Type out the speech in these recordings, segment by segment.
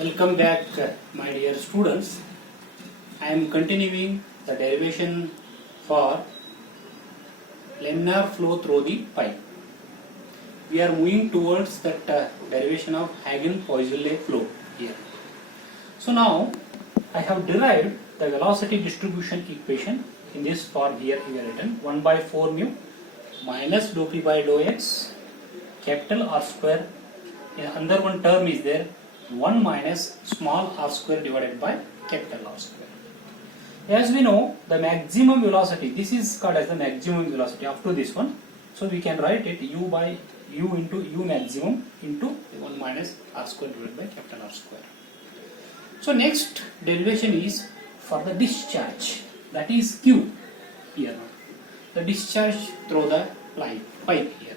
Welcome back, my dear students. I am continuing the derivation for laminar flow through the pipe. We are moving towards that derivation of Hagen-Poiseuille flow here. So now I have derived the velocity distribution equation in this form. Here we have written 1 by 4 mu minus dou p by dou x capital R square. Another one term is there, 1 minus small r square divided by capital R square. As we know, the maximum velocity, this is called as the maximum velocity up to this one. So we can write it u by u into u maximum into 1 minus r square divided by capital R square. So next derivation is for the discharge, that is q here. The discharge through the pipe here.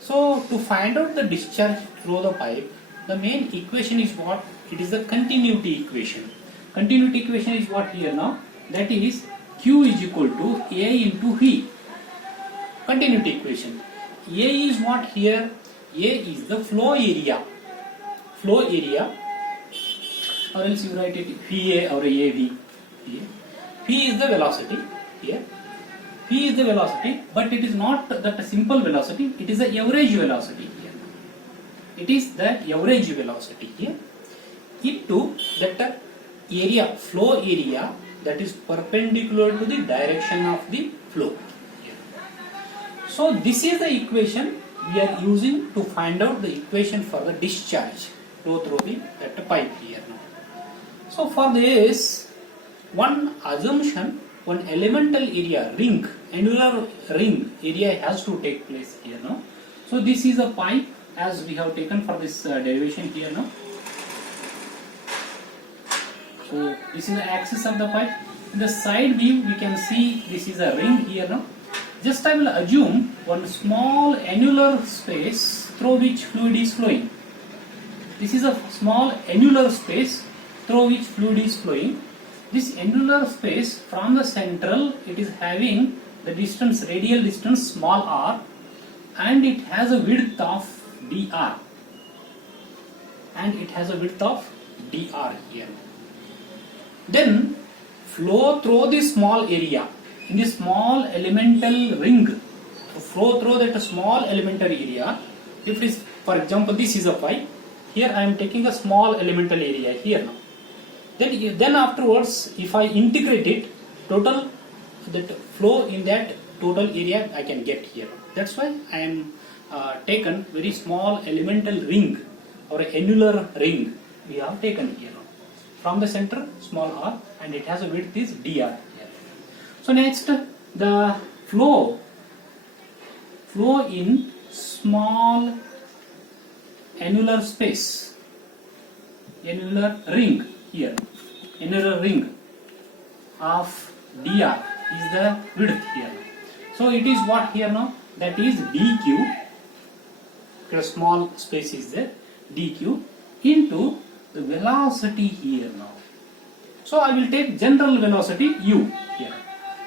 So to find out the discharge through the pipe, the main equation is what? It is the continuity equation. Continuity equation is what here now? That is q is equal to a into v. Continuity equation. A is what here? A is the flow area. Flow area, or else you write it VA or AV. V is the velocity here. V is the velocity, but it is not that simple velocity, it is the average velocity here. It is the average velocity here into that area, flow area that is perpendicular to the direction of the flow here. So this is the equation we are using to find out the equation for the discharge flow through the pipe here now. So for this, one assumption, one elemental area, ring, annular ring area has to take place here now. So this is a pipe as we have taken for this derivation here now. So this is the axis of the pipe. In the side view we can see this is a ring here now. Just I will assume one small annular space through which fluid is flowing. This is a small annular space through which fluid is flowing. This annular space from the central, it is having the distance, radial distance small r, and it has a width of dr, and it has a width of dr here. Then flow through this small area, in this small elemental ring, to flow through that small elemental area. If it is, for example, this is a pipe, here I am taking a small elemental area here now. Then afterwards, if I integrate it, total that flow in that total area I can get here. That's why I am taken very small elemental ring or annular ring we have taken here. From the center, small r, and it has a width is dr here. So next, the flow in small annular space, annular ring here, annular ring of dr is the width here. So it is what here now? That is dq, a small space is there, dq into the velocity here now. So I will take general velocity u here,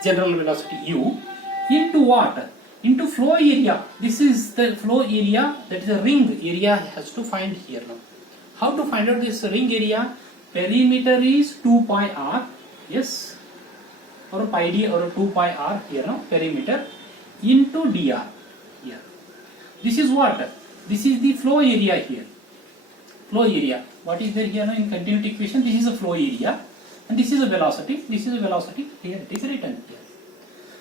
general velocity u into what? Into flow area. This is the flow area, that is a ring area has to find here now. How to find out this ring area? Perimeter is 2 pi r, yes, or pi d or 2 pi r here now, perimeter into dr here. This is what? This is the flow area here. Flow area. What is there here now in continuity equation? This is a flow area and this is a velocity. This is a velocity. Here it is written here.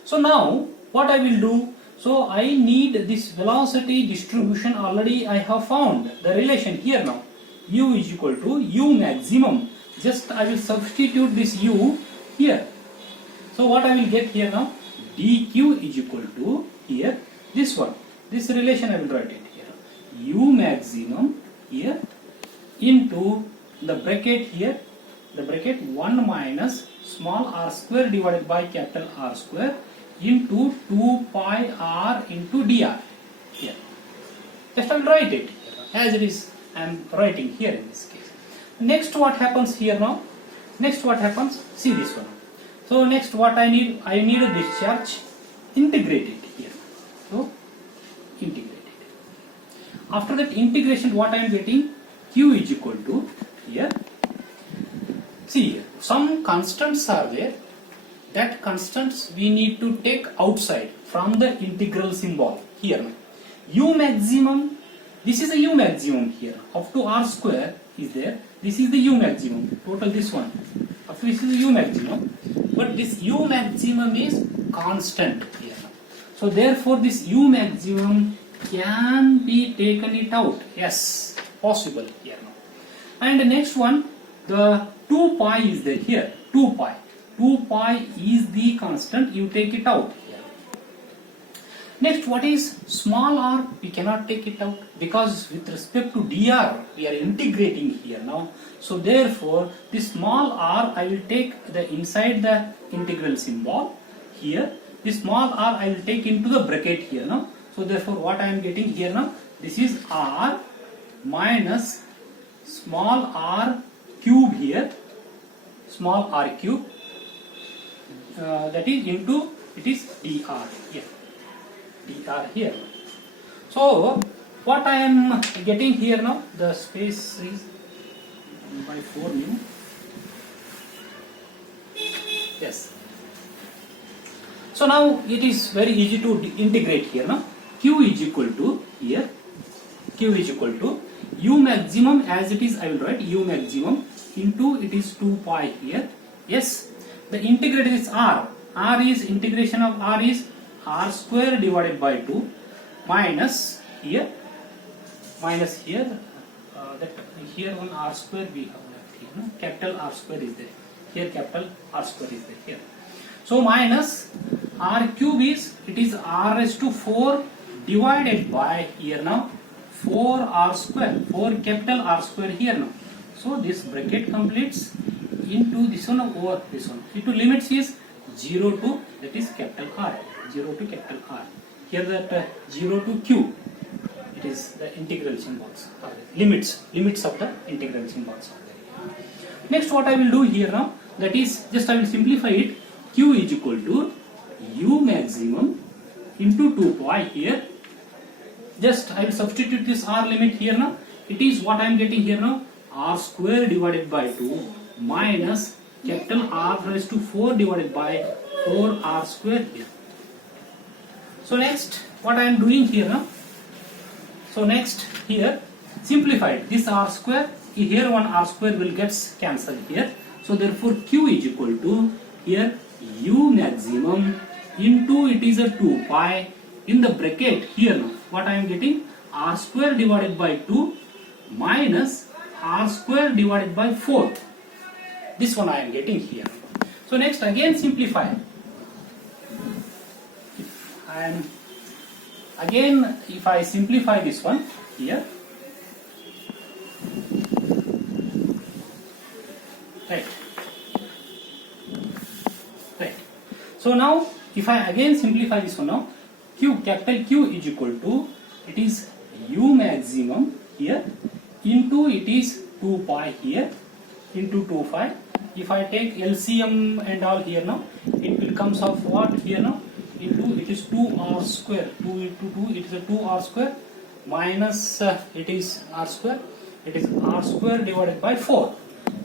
So now what I will do? So I need this velocity distribution. Already I have found the relation here now. U is equal to u maximum. Just I will substitute this u here. So what I will get here now? dq is equal to here this one. This relation I will write it here. U maximum here into the bracket here, the bracket 1 minus small r square divided by capital R square into 2 pi r into dr here. Just I will write it as it is. I am writing here in this case. Next what happens here now? Next what happens? See this one. So next what I need? I need a discharge integrated here. So integrate it. After that integration, what I am getting? Q is equal to here See here, some constants are there. That constants we need to take outside from the integral symbol here. U maximum, this is a U maximum here. Up to R square is there. This is the U maximum. Total this one. Up to this is the U maximum. But this U maximum is constant here. So therefore this U maximum can be taken it out. Yes, possible here now. And the next one, the 2 pi is there here. 2 pi. 2 pi is the constant. You take it out here. Next, what is small r? We cannot take it out because with respect to dr, we are integrating here now. So therefore, this small r I will take the inside the integral symbol here. This small r I will take into the bracket here now. So therefore, what I am getting here now, this is r minus small r cube here, small r cube, that is into, it is dr here, dr here. So what I am getting here now, the space is 1 by 4 mu. Yes. So now it is very easy to integrate here now. Q is equal to here, Q is equal to U maximum, as it is I will write U maximum into, it is 2 pi here. Yes, the integrator is R. R is integration of R is R square divided by 2 minus here, minus here, that here one R square we have left here, no? Capital R square is there. Here capital R square is there here. So minus R cube is, it is R raised to 4 divided by here now 4R square, 4 capital R square here now. So this bracket completes into this one over this one. Into limits is 0 to, that is capital R, 0 to capital R. Here that 0 to Q, it is the integral symbols, limits of the integral symbols are there. Next what I will do here now, that is just I will simplify it. Q is equal to U maximum into 2 pi here. Just I will substitute this R limit here now. It is what I am getting here now, R square divided by 2 minus capital R raised to 4 divided by 4R square here. So next what I am doing here now. So next here simplified this R square, here one R square will get cancelled here. So therefore Q is equal to here U maximum into, it is a 2 pi in the bracket here now. What I am getting, R square divided by 2 minus R square divided by 4. This one I am getting here. So next again simplify. If I simplify this one here, right. So now if I again simplify this one now, Q, capital Q is equal to, it is U maximum here into, it is 2 pi here into 2 pi. If I take LCM and all here now, it will comes of what here now, into, it is 2R square, 2 into 2, it is a 2R square minus it is R square, it is R square divided by 4.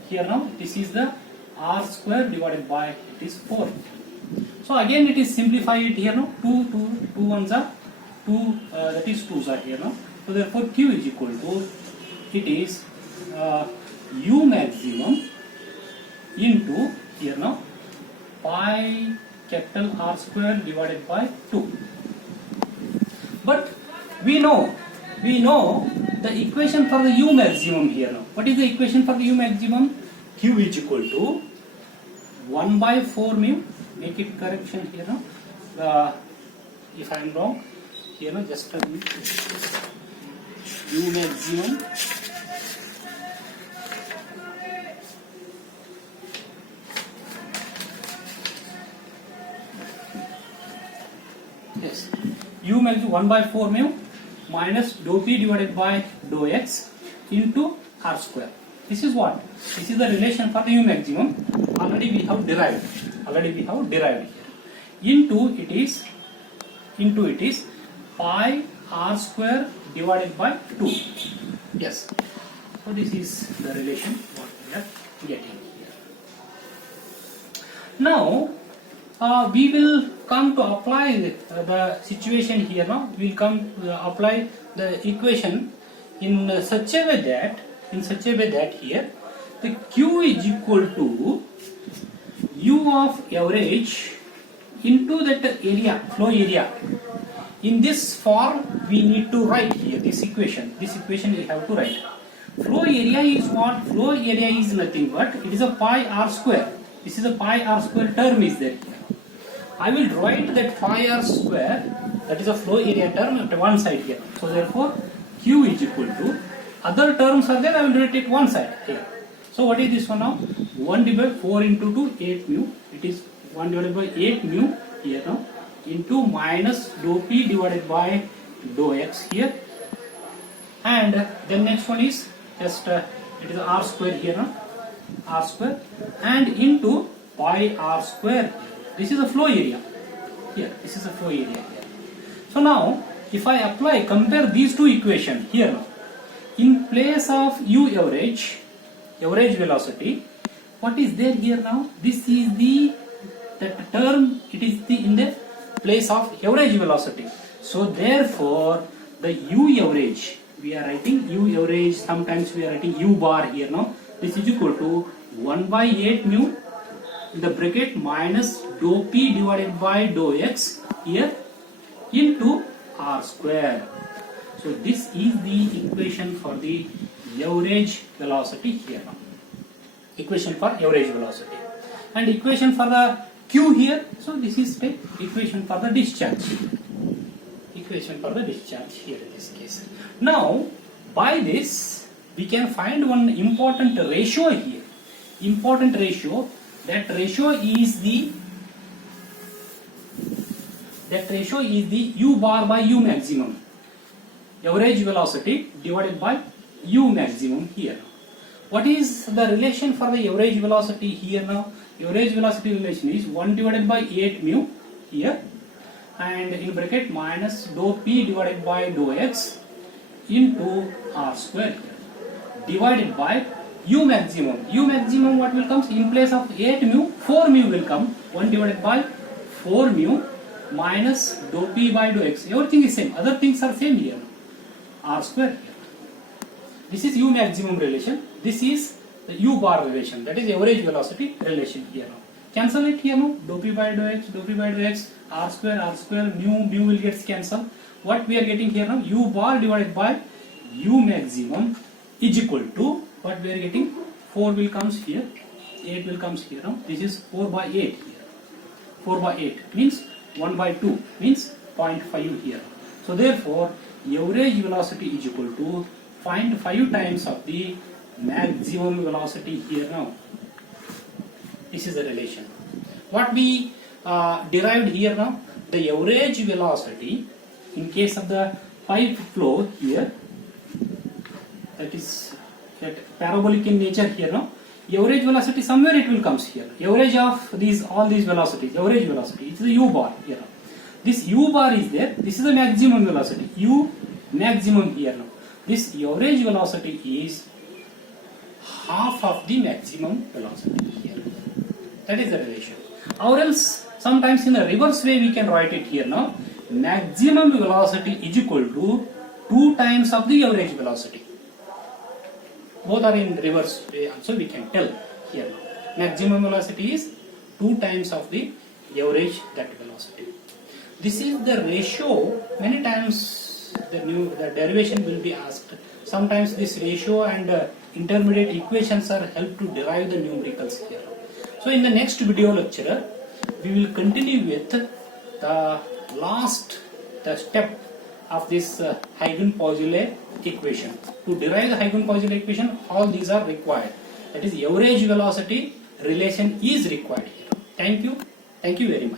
Here now this is the R square divided by, it is 4. So again it is simplify it here now, 2 ones are 2, that is 2s are here now. So therefore Q is equal to, it is U maximum into here now pi capital R square divided by 2. But we know the equation for the U maximum here now. What is the equation for the U maximum? Q is equal to 1 by 4 mu. Make it correction here now. If I am wrong, here now just a minute. U maximum yes, U maximum 1 by 4 mu minus dou p divided by dou x into R square. This is what? This is the relation for the U maximum. Already we have derived here. Into it is pi R square divided by 2. Yes. So this is the relation what we are getting here. Now we will come to apply the situation here. Now we will come to apply the equation in such a way that here the Q is equal to U of average into that area, flow area. In this form we need to write here this equation we have to write. Flow area is what? Flow area is nothing but it is a pi r square. This is a pi r square term is there here. I will write that pi r square, that is a flow area term at one side here. So therefore Q is equal to, other terms are there, I will write it one side here. So what is this one now? 1 divided by 4 into 2, 8 mu. It is 1 divided by 8 mu here now into minus dou p divided by dou x here. And then next one is just it is r square here now, r square, and into pi r square. This is a flow area here. This is a flow area here. So now if I compare these two equations here now, in place of u average velocity, what is there here now? This is that term, it is in the place of average velocity. So therefore the u average, we are writing u average, sometimes we are writing u bar here now. This is equal to 1 by 8 mu in the bracket minus dou p divided by dou x here into r square. So this is the equation for the average velocity here now. Equation for average velocity. And equation for the Q here. So this is the equation for the discharge. Equation for the discharge here in this case. Now by this we can find one important ratio here. Important ratio. That ratio is the u bar by u maximum. Average velocity divided by u maximum here. What is the relation for the average velocity here now? Average velocity relation is 1 divided by 8 mu here, and in bracket minus dou p divided by dou x into r square here, divided by u maximum. U maximum what will come? In place of 8 mu, 4 mu will come. 1 divided by 4 mu minus dou p by dou x. Everything is same. Other things are same here. R square here. This is u maximum relation. This is the u bar relation. That is average velocity relation here now. Cancel it here now. Dou p by dou x, r square, mu will get cancelled. What we are getting here now? U bar divided by u maximum is equal to what we are getting? 4 will comes here, 8 will comes here now. This is 4 by 8 here. 4 by 8 means 1 by 2 means 0.5 here. So therefore average velocity is equal to, find 5 times of the maximum velocity here now. This is the relation. What we derived here now? The average velocity in case of the pipe flow here, that is parabolic in nature here now. Average velocity somewhere it will comes here. Average of all these velocities, average velocity, it is a u bar here now. This u bar is there. This is the maximum velocity, u maximum here now. This average velocity is half of the maximum velocity here. That is the relation. Or else sometimes in a reverse way we can write it here now. Maximum velocity is equal to 2 times of the average velocity. Both are in reverse way also we can tell here now. Maximum velocity is 2 times of the average that velocity. This is the ratio. Many times the derivation will be asked. Sometimes this ratio and intermediate equations are help to derive the numericals here. So in the next video lecture, we will continue with the last step of this Hagen-Poiseuille equation. To derive the Hagen-Poiseuille equation, all these are required. That is, average velocity relation is required here. Thank you very much.